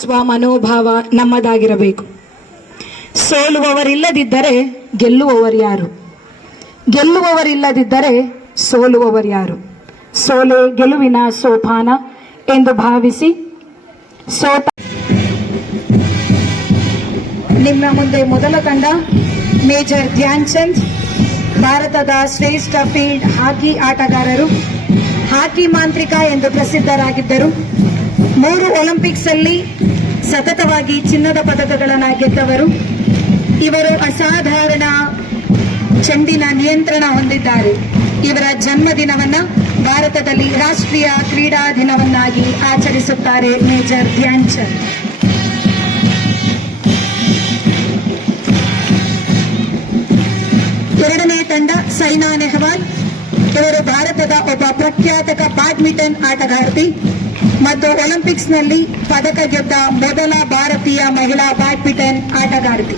ಸ್ವಮನೋಭಾವ ನಮ್ಮದಾಗಿರಬೇಕು. ಸೋಲುವವರಿಲ್ಲದಿದ್ದರೆ ಗೆಲ್ಲುವವರು ಗೆಲ್ಲುವವರಿಲ್ಲದಿದ್ದರೆ ಸೋಲುವವರು ಸೋಲೆ ಗೆಲುವಿನ ಸೋಪಾನ ಎಂದು ಭಾವಿಸಿ ಸೋತ ನಿಮ್ಮ ಮುಂದೆ ಮೊದಲ ತಂಡ ಮೇಜರ್ ಧ್ಯಾನ್ ಚಂದ್, ಭಾರತದ ಶ್ರೇಷ್ಠ ಫೀಲ್ಡ್ ಹಾಕಿ ಆಟಗಾರರು, ಹಾಕಿ ಮಾಂತ್ರಿಕ ಎಂದು ಪ್ರಸಿದ್ಧರಾಗಿದ್ದರು. 3 ಒಲಿಂಪಿಕ್ಸ್ ಅಲ್ಲಿ ಸತತವಾಗಿ ಚಿನ್ನದ ಪದಕಗಳನ್ನು ಗೆದ್ದವರು. ಇವರು ಅಸಾಧಾರಣ ಚೆಂಡಿನ ನಿಯಂತ್ರಣ ಹೊಂದಿದ್ದಾರೆ. ಇವರ ಜನ್ಮದಿನವನ್ನ ಭಾರತದಲ್ಲಿ ರಾಷ್ಟ್ರೀಯ ಕ್ರೀಡಾ ದಿನವನ್ನಾಗಿ ಆಚರಿಸುತ್ತಾರೆ ಮೇಜರ್ ಧ್ಯಾನ್ ಚಂದ್. ಎರಡನೇ ತಂಡ ಸೈನಾ ನೆಹ್ವಾಲ್. ಇವರು ಭಾರತದ ಒಬ್ಬ ಪ್ರಖ್ಯಾತ ಬ್ಯಾಡ್ಮಿಂಟನ್ ಆಟಗಾರ್ತಿ ಮತ್ತು ಒಲಿಂಪಿಕ್ಸ್ನಲ್ಲಿ ಪದಕ ಗೆದ್ದ ಮೊದಲ ಭಾರತೀಯ ಮಹಿಳಾ ಬ್ಯಾಡ್ಮಿಂಟನ್ ಆಟಗಾರ್ತಿ.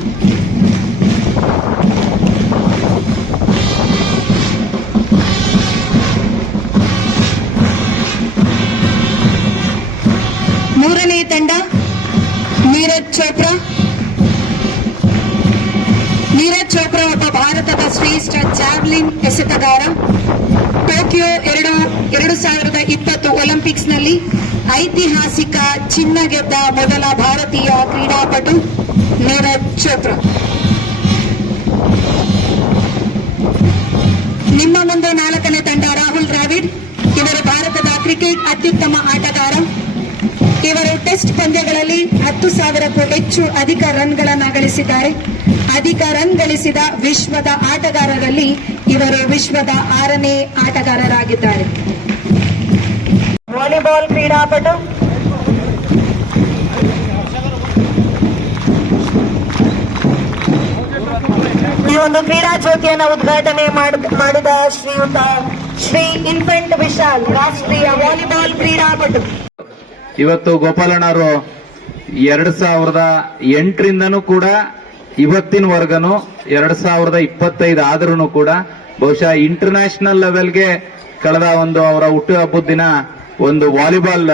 ಮೂರನೇ ತಂಡ ನೀರಜ್ ಚೋಪ್ರಾ. ನೀರಜ್ ಚೋಪ್ರಾ ಒಬ್ಬ ಭಾರತದ ಶ್ರೇಷ್ಠ ಜಾವ್ಲಿನ್ ಎಸೆತಗಾರ. ಟೋಕಿಯೋ 2020 ಒಲಿಂಪಿಕ್ಸ್ನಲ್ಲಿ ಐತಿಹಾಸಿಕ ಚಿನ್ನ ಗೆದ್ದ ಮೊದಲ ಭಾರತೀಯ ಕ್ರೀಡಾಪಟು ನೀರಜ್ ಚೋಪ್ರಾ. ನಿಮ್ಮ ಮುಂದೆ 4ನೇ ತಂಡ ರಾಹುಲ್ ದ್ರಾವಿಡ್. ಇವರು ಭಾರತದ ಕ್ರಿಕೆಟ್ ಅತ್ಯುತ್ತಮ ಆಟಗಾರ. ಇವರು ಟೆಸ್ಟ್ ಪಂದ್ಯಗಳಲ್ಲಿ 10,000ಕ್ಕೂ ಹೆಚ್ಚು ಅಧಿಕ ರನ್ಗಳನ್ನು ಗಳಿಸಿದ್ದಾರೆ. ಅಧಿಕ ರನ್ ಗಳಿಸಿದ ವಿಶ್ವದ ಆಟಗಾರರಲ್ಲಿ ಇವರು ವಿಶ್ವದ 6ನೇ ಆಟಗಾರರಾಗಿದ್ದಾರೆ. ವಾಲಿಬಾಲ್ ಕ್ರೀಡಾಪಟು ಈ ಒಂದು ಕ್ರೀಡಾ ಜ್ಯೋತಿಯನ್ನು ಉದ್ಘಾಟನೆ ಮಾಡಿದ ಶ್ರೀ ಇನ್ಫೆಂಟ್ ವಿಶಾಲ್, ರಾಷ್ಟ್ರೀಯ ವಾಲಿಬಾಲ್ ಕ್ರೀಡಾಪಟು. ಇವತ್ತು ಗೋಪಾಲಣ್ಣವರು 2008ರಿಂದನೂ ಕೂಡ ಇವತ್ತಿನವರೆಗೂ 2025 ಆದ್ರೂ ಕೂಡ ಬಹುಶಃ ಇಂಟರ್ನ್ಯಾಷನಲ್ ಲೆವೆಲ್ಗೆ ಕಳೆದ ಒಂದು ಅವರ ಹುಟ್ಟುಹಬ್ಬದ ದಿನ ಒಂದು ವಾಲಿಬಾಲ್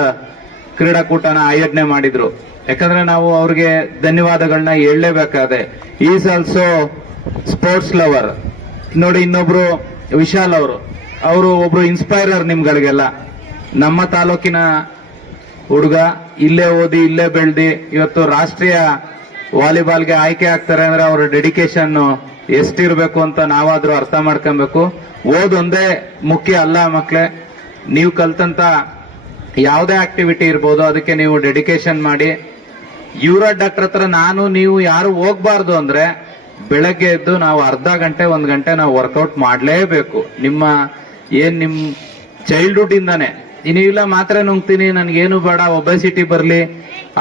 ಕ್ರೀಡಾಕೂಟನ ಆಯೋಜನೆ ಮಾಡಿದ್ರು. ಯಾಕಂದ್ರೆ ನಾವು ಅವ್ರಿಗೆ ಧನ್ಯವಾದಗಳನ್ನ ಹೇಳಲೇಬೇಕಾದೆ. Is also sports lover. ನೋಡಿ, ಇನ್ನೊಬ್ರು ವಿಶಾಲ್ ಅವರು ಒಬ್ರು ಇನ್ಸ್ಪೈರರ್ ನಿಮ್ಗಳಿಗೆಲ್ಲ. ನಮ್ಮ ತಾಲೂಕಿನ ಹುಡುಗ, ಇಲ್ಲೇ ಓದಿ ಇಲ್ಲೇ ಬೆಳೆದಿ ಇವತ್ತು ರಾಷ್ಟ್ರೀಯ ವಾಲಿಬಾಲ್ಗೆ ಆಯ್ಕೆ ಆಗ್ತಾರೆ ಅಂದ್ರೆ ಅವರ ಡೆಡಿಕೇಶನ್ ಎಷ್ಟಿರ್ಬೇಕು ಅಂತ ನಾವಾದ್ರೂ ಅರ್ಥ ಮಾಡ್ಕೊಬೇಕು. ಓದೊಂದೇ ಮುಖ್ಯ ಅಲ್ಲ ಮಕ್ಕಳೇ. ನೀವು ಕಲ್ತಂತ ಯಾವುದೇ ಆಕ್ಟಿವಿಟಿ ಇರ್ಬೋದು, ಅದಕ್ಕೆ ನೀವು ಡೆಡಿಕೇಶನ್ ಮಾಡಿ. ಯುವರಾಜ್ ಡಾಕ್ಟರ್ ಹತ್ರ ನೀವು ಯಾರು ಹೋಗ್ಬಾರ್ದು ಅಂದ್ರೆ ಬೆಳಗ್ಗೆ ಎದ್ದು ನಾವು ಅರ್ಧ ಗಂಟೆ 1 ಗಂಟೆ ನಾವು ವರ್ಕೌಟ್ ಮಾಡಲೇಬೇಕು. ನಿಮ್ ಚೈಲ್ಡ್ಹುಡ್ ಇಂದಾನೆ ನೀವಿಲ್ಲ ಮಾತ್ರ ನುಂಗ್ತೀನಿ, ನನ್ಗೇನು ಬೇಡ, ಒಬೆಸಿಟಿ ಬರ್ಲಿ,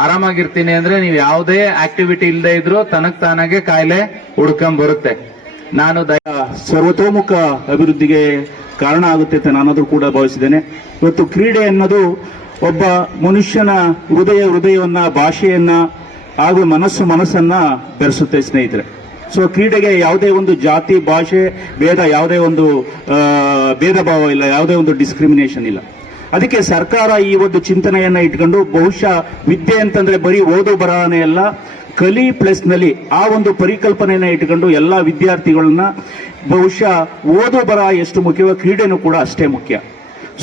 ಆರಾಮಾಗಿರ್ತೀನಿ ಅಂದ್ರೆ ನೀವು ಯಾವುದೇ ಆಕ್ಟಿವಿಟಿ ಇಲ್ಲದೆ ಇದ್ರು ತನಕ್ ತಾನಾಗೆ ಕಾಯಿಲೆ ಹುಡ್ಕೊಂಡ್ ಬರುತ್ತೆ. ನಾನು ಸರ್ವತೋಮುಖ ಅಭಿವೃದ್ಧಿಗೆ ಕಾರಣ ಆಗುತ್ತೆ ಅಂತ ನಾನಾದ್ರೂ ಕೂಡ ಭಾವಿಸಿದ್ದೇನೆ. ಇವತ್ತು ಕ್ರೀಡೆ ಅನ್ನೋದು ಒಬ್ಬ ಮನುಷ್ಯನ ಹೃದಯವನ್ನ, ಭಾಷೆಯನ್ನ ಹಾಗೂ ಮನಸ್ಸನ್ನ ಬೆರೆಸುತ್ತೆ ಸ್ನೇಹಿತರೆ. ಸೊ ಕ್ರೀಡೆಗೆ ಯಾವುದೇ ಒಂದು ಜಾತಿ, ಭಾಷೆ, ಭೇದ, ಯಾವುದೇ ಒಂದು ಭೇದ ಭಾವ ಇಲ್ಲ, ಯಾವುದೇ ಒಂದು ಡಿಸ್ಕ್ರಿಮಿನೇಷನ್ ಇಲ್ಲ. ಅದಕ್ಕೆ ಸರ್ಕಾರ ಈ ಒಂದು ಚಿಂತನೆಯನ್ನ ಇಟ್ಕೊಂಡು ಬಹುಶಃ ವಿದ್ಯೆ ಅಂತಂದ್ರೆ ಬರೀ ಓದು ಬರಹನೇ ಅಲ್ಲ, ಕಲಿ ಪ್ಲಸ್ ನಲ್ಲಿ ಆ ಒಂದು ಪರಿಕಲ್ಪನೆಯನ್ನ ಇಟ್ಕೊಂಡು ಎಲ್ಲಾ ವಿದ್ಯಾರ್ಥಿಗಳನ್ನ ಬಹುಶಃ ಓದು ಬರಹ ಎಷ್ಟು ಮುಖ್ಯವೋ ಕ್ರೀಡೆನೂ ಕೂಡ ಅಷ್ಟೇ ಮುಖ್ಯ.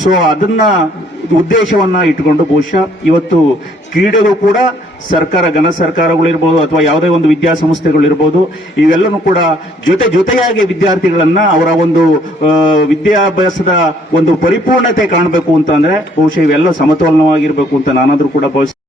ಸೊ ಅದನ್ನ ಉದ್ದೇಶವನ್ನ ಇಟ್ಕೊಂಡು ಬಹುಶಃ ಇವತ್ತು ಕ್ರೀಡೆಗೂ ಕೂಡ ಘನ ಸರ್ಕಾರಗಳಿರ್ಬೋದು ಅಥವಾ ಯಾವುದೇ ಒಂದು ವಿದ್ಯಾಸಂಸ್ಥೆಗಳಿರ್ಬೋದು, ಇವೆಲ್ಲನೂ ಕೂಡ ಜೊತೆಯಾಗಿ ವಿದ್ಯಾರ್ಥಿಗಳನ್ನ ಅವರ ಒಂದು ವಿದ್ಯಾಭ್ಯಾಸದ ಒಂದು ಪರಿಪೂರ್ಣತೆ ಕಾಣಬೇಕು ಅಂತ ಅಂದ್ರೆ ಬಹುಶಃ ಇವೆಲ್ಲ ಸಮತೋಲನವಾಗಿರ್ಬೇಕು ಅಂತ ನಾನಾದ್ರೂ ಕೂಡ ಭಾವಿಸ್ತೀನಿ.